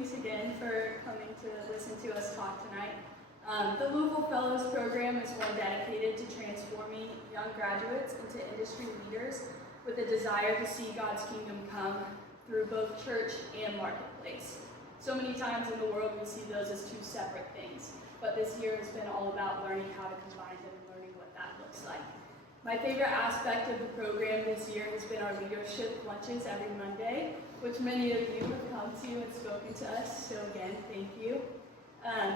thanks again for coming to listen to us talk tonight. The Louisville Fellows Program is one dedicated to transforming young graduates into industry leaders with a desire to see God's kingdom come through both church and marketplace. So many times in the world we see those as two separate things, but this year has been all about learning how to combine them and learning what that looks like. My favorite aspect of the program this year has been our leadership lunches every Monday, which many of you have come to and spoken to us, so again, thank you.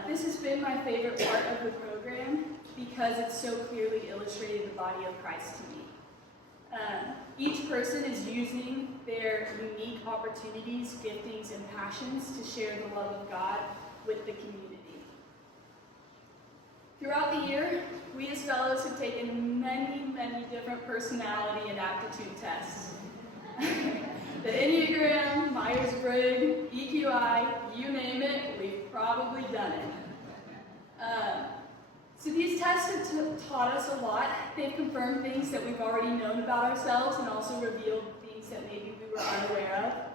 This has been my favorite part of the program because it so clearly illustrated the body of Christ to me. Each person is using their unique opportunities, giftings, and passions to share the love of God with the community. Throughout the year, we as fellows have taken many different personality and aptitude tests. The Enneagram, Myers-Briggs, EQI, you name it, we've probably done it. So these tests have taught us a lot. They've confirmed things that we've already known about ourselves and also revealed things that maybe we were unaware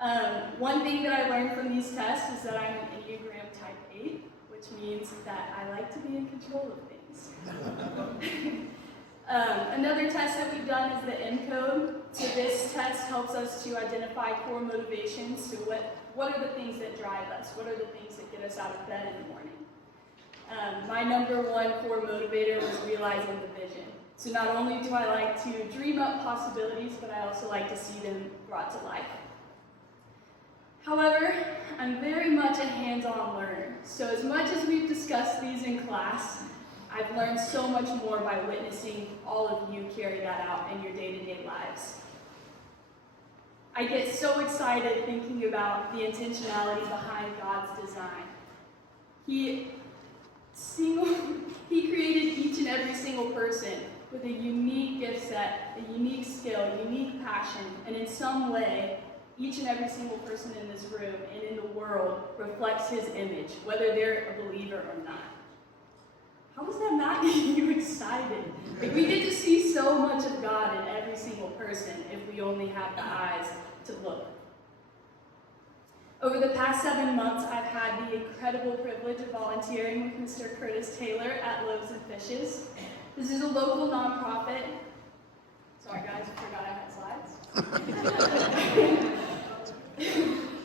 of. One thing that I learned from these tests is that I'm an Enneagram type 8, which means that I like to be in control of things. Another test that we've done is the ENCODE. So this test helps us to identify core motivations. So what are the things that drive us? What are the things that get us out of bed in the morning? My number one core motivator was realizing the vision. So not only do I like to dream up possibilities, but I also like to see them brought to life. However, I'm very much a hands-on learner. So as much as we've discussed these in class, I've learned so much more by witnessing all of you carry that out in your day-to-day lives. I get so excited thinking about the intentionality behind God's design. He created each and every single person with a unique gift set, a unique skill, unique passion, and in some way, each and every single person in this room and in the world reflects his image, whether they're a believer or not. How does that not get you excited? Like, we get to see so much of God in every single person if we only have the eyes to look. Over the past 7 months, I've had the incredible privilege of volunteering with Mr. Curtis Taylor at Loaves Fishes. This is a local nonprofit. Sorry guys, I forgot I had slides.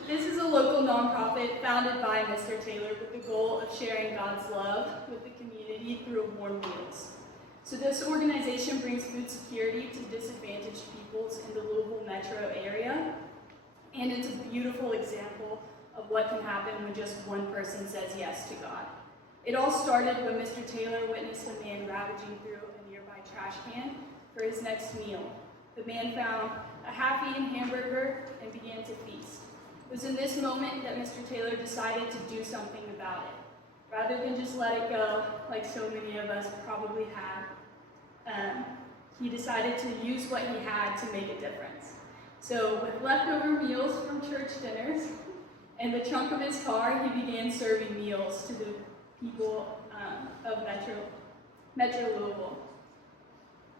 This is a local nonprofit founded by Mr. Taylor with the goal of sharing God's love with the community through warm meals. So this organization brings food security to disadvantaged peoples in the Louisville metro area. And it's a beautiful example of what can happen when just one person says yes to God. It all started when Mr. Taylor witnessed a man ravaging through a nearby trash can for his next meal. The man found a half-eaten hamburger and began to feast. It was in this moment that Mr. Taylor decided to do something about it. Rather than just let it go, like so many of us probably have, he decided to use what he had to make a difference. So with leftover meals from church dinners and the trunk of his car, he began serving meals to the people of Metro Louisville.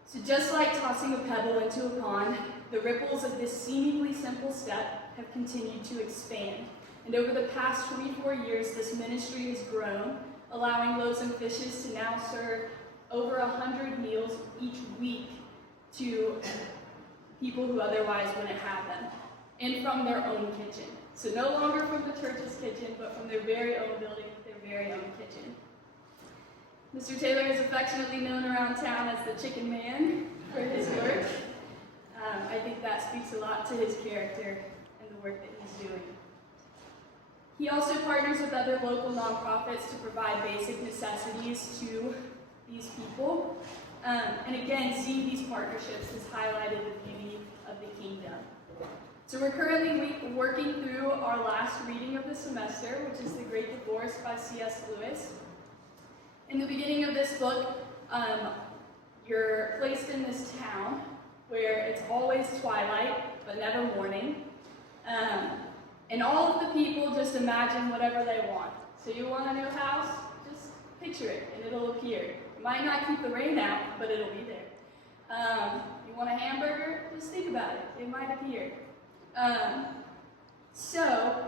So just like tossing a pebble into a pond, the ripples of this seemingly simple step have continued to expand. And over the past 24 years, this ministry has grown, allowing Loaves Fishes to now serve over 100 meals each week to people who otherwise wouldn't have them, and from their own kitchen. So no longer from the church's kitchen, but from their very own building with their very own kitchen. Mr. Taylor is affectionately known around town as the Chicken Man for his work. I think that speaks a lot to his character and the work that he's doing. He also partners with other local nonprofits to provide basic necessities to these people. And again, seeing these partnerships has highlighted the beauty of the kingdom. So we're currently working through our last reading of the semester, which is The Great Divorce by C.S. Lewis. In the beginning of this book, you're placed in this town where it's always twilight, but never morning. And all of the people just imagine whatever they want. So you want a new house? Just picture it, and it'll appear. It might not keep the rain out, but it'll be there. You want a hamburger? Just think about it. It might appear. So,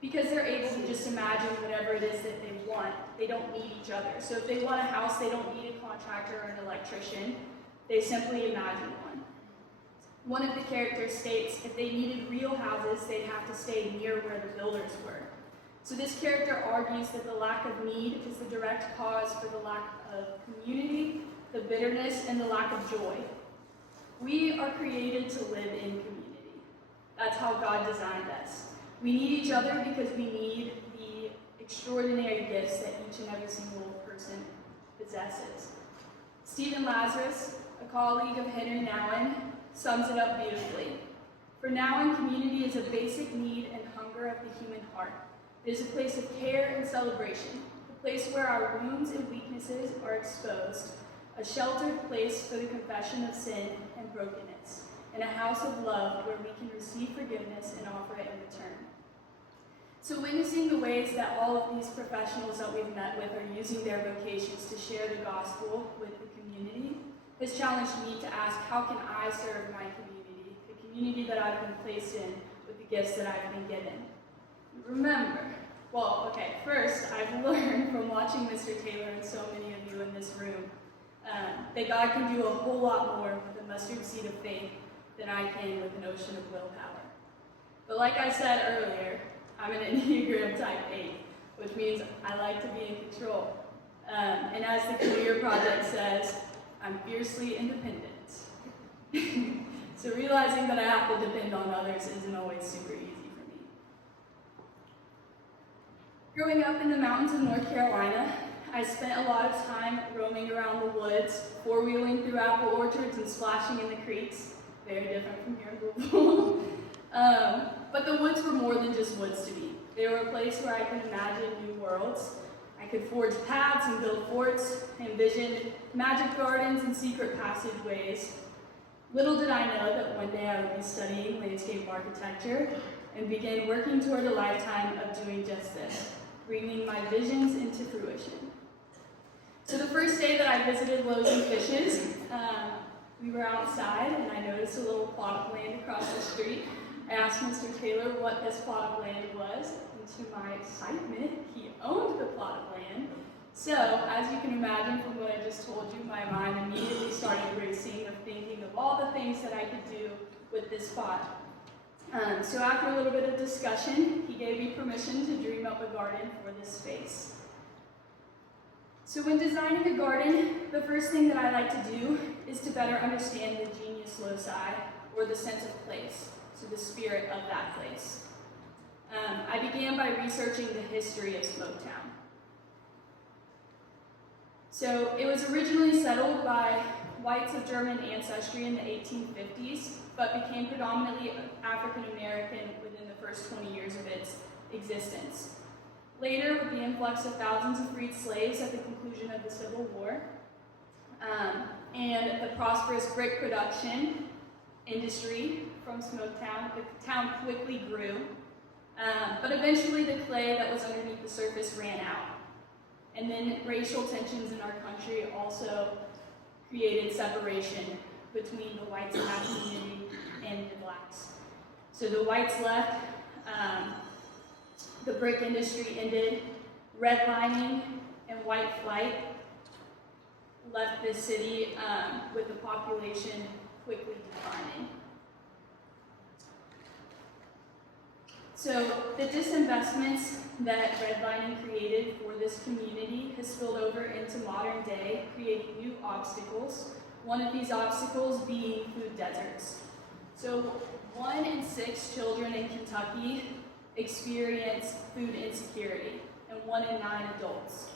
because they're able to just imagine whatever it is that they want, they don't need each other. So if they want a house, they don't need a contractor or an electrician. They simply imagine one. One of the characters states if they needed real houses, they'd have to stay near where the builders were. So this character argues that the lack of need is the direct cause for the lack of community, the bitterness, and the lack of joy. We are created to live in community. That's how God designed us. We need each other because we need the extraordinary gifts that each and every single person possesses. Stephen Lazarus, a colleague of Henry Nouwen, sums it up beautifully. For Nouwen, community is a basic need and hunger of the human heart. It is a place of care and celebration, a place where our wounds and weaknesses are exposed, a sheltered place for the confession of sin and brokenness, and a house of love where we can receive forgiveness and offer it in return. So witnessing the ways that all of these professionals that we've met with are using their vocations to share the gospel with the community has challenged me to ask, how can I serve my community, the community that I've been placed in with the gifts that I've been given? Remember, first, I've learned from watching Mr. Taylor and so many of you in this room that God can do a whole lot more with a mustard seed of faith than I can with an ocean of willpower. But like I said earlier, I'm an Enneagram type 8, which means I like to be in control. And as the career project says, I'm fiercely independent. So realizing that I have to depend on others isn't always super easy for me. Growing up in the mountains of North Carolina, I spent a lot of time roaming around the woods, four-wheeling through apple orchards and splashing in the creeks. Very different from here in Louisville. But the woods were more than just woods to me. They were a place where I could imagine new worlds. I could forge paths and build forts, envision magic gardens and secret passageways. Little did I know that one day I would be studying landscape architecture and begin working toward a lifetime of doing just this, bringing my visions into fruition. So the first day that I visited Loaves Fishes, we were outside and I noticed a little plot of land across the street. I asked Mr. Taylor what this plot of land was, and to my excitement, he owned the plot of land. So, as you can imagine from what I just told you, my mind immediately started racing of thinking of all the things that I could do with this plot. So after a little bit of discussion, he gave me permission to dream up a garden for this space. So when designing a garden, the first thing that I like to do is to better understand the genius loci, or the sense of place, so the spirit of that place. I began by researching the history of Smoketown. So it was originally settled by whites of German ancestry in the 1850s, but became predominantly African American within the first 20 years of its existence. Later, with the influx of thousands of freed slaves at the conclusion of the Civil War, and the prosperous brick production industry from Smoketown, the town quickly grew, but eventually the clay that was underneath the surface ran out. And then racial tensions in our country also created separation between the whites in that community and the blacks. So the whites left, the brick industry ended, redlining and white flight left this city with the population quickly declining. So the disinvestments that redlining created for this community has spilled over into modern day, creating new obstacles. One of these obstacles being food deserts. So 1 in 6 children in Kentucky experience food insecurity, and 1 in 9 adults.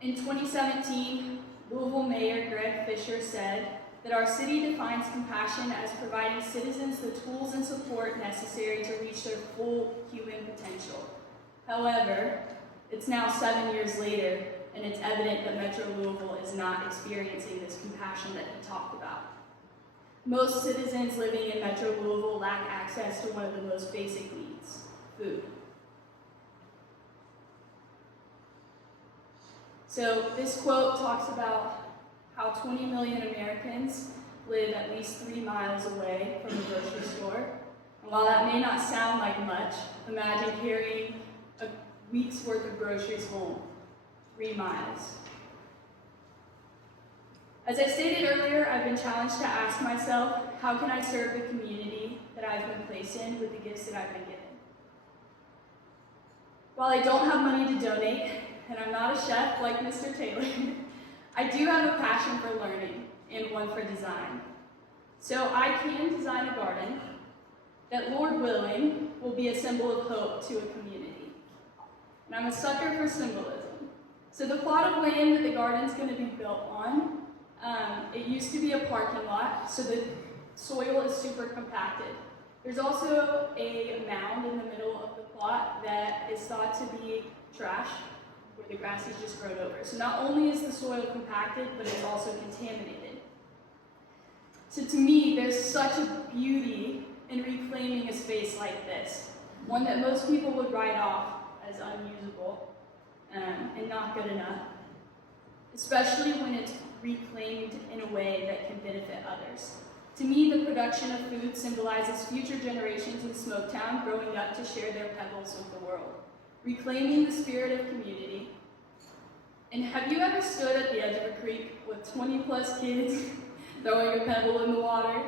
In 2017, Louisville Mayor Greg Fisher said that our city defines compassion as providing citizens the tools and support necessary to reach their full human potential. However, it's now 7 years later, and it's evident that Metro Louisville is not experiencing this compassion that he talked about. Most citizens living in Metro Louisville lack access to one of the most basic needs, food. So this quote talks about how 20 million Americans live at least 3 miles away from the grocery store. And while that may not sound like much, imagine carrying a week's worth of groceries home, 3 miles. As I stated earlier, I've been challenged to ask myself, how can I serve the community that I've been placed in with the gifts that I've been given? While I don't have money to donate, and I'm not a chef like Mr. Taylor, I do have a passion for learning and one for design. So I can design a garden that, Lord willing, will be a symbol of hope to a community. And I'm a sucker for symbolism. So the plot of land that the garden's going to be built on, it used to be a parking lot, so the soil is super compacted. There's also a mound in the middle of the plot that is thought to be trash, where the grass is just grown over. So not only is the soil compacted, but it's also contaminated. So to me, there's such a beauty in reclaiming a space like this, one that most people would write off as unusable and not good enough, especially when it's reclaimed in a way that can benefit others. To me, the production of food symbolizes future generations in Smoketown growing up to share their pebbles with the world, reclaiming the spirit of community. And have you ever stood at the edge of a creek with 20 plus kids throwing a pebble in the water?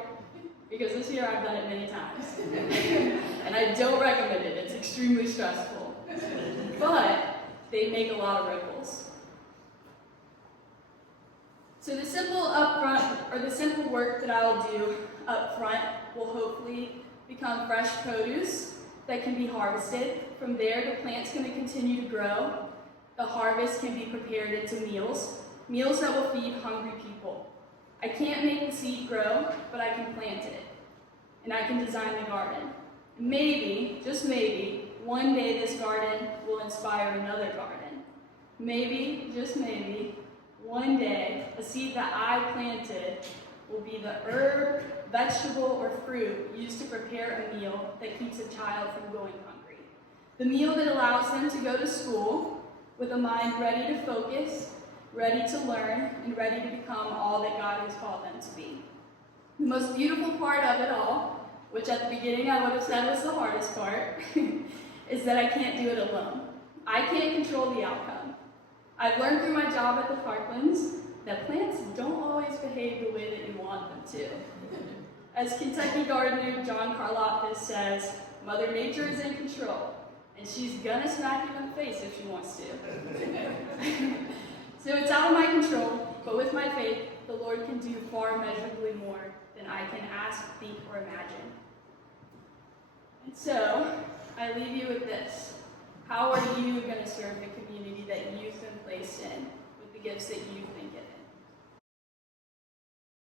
Because this year I've done it many times. And I don't recommend it, it's extremely stressful. But they make a lot of ripples. So the simple work that I'll do up front will hopefully become fresh produce that can be harvested. From there, the plant's going to continue to grow. The harvest can be prepared into meals that will feed hungry people. I can't make the seed grow, but I can plant it, and I can design the garden. Maybe, just maybe, one day this garden will inspire another garden. Maybe, just maybe, one day, a seed that I planted will be the herb, vegetable, or fruit used to prepare a meal that keeps a child from going hungry. The meal that allows them to go to school with a mind ready to focus, ready to learn, and ready to become all that God has called them to be. The most beautiful part of it all, which at the beginning I would have said was the hardest part, is that I can't do it alone. I can't control the outcome. I've learned through my job at the Parklands that plants don't always behave the way that you want them to. As Kentucky gardener John Karloffis says, Mother Nature is in control, and she's gonna smack you in the face if she wants to. So it's out of my control, but with my faith, the Lord can do far immeasurably more than I can ask, think, or imagine. And so, I leave you with this. How are you going to serve the community that you've been placed in with the gifts that you've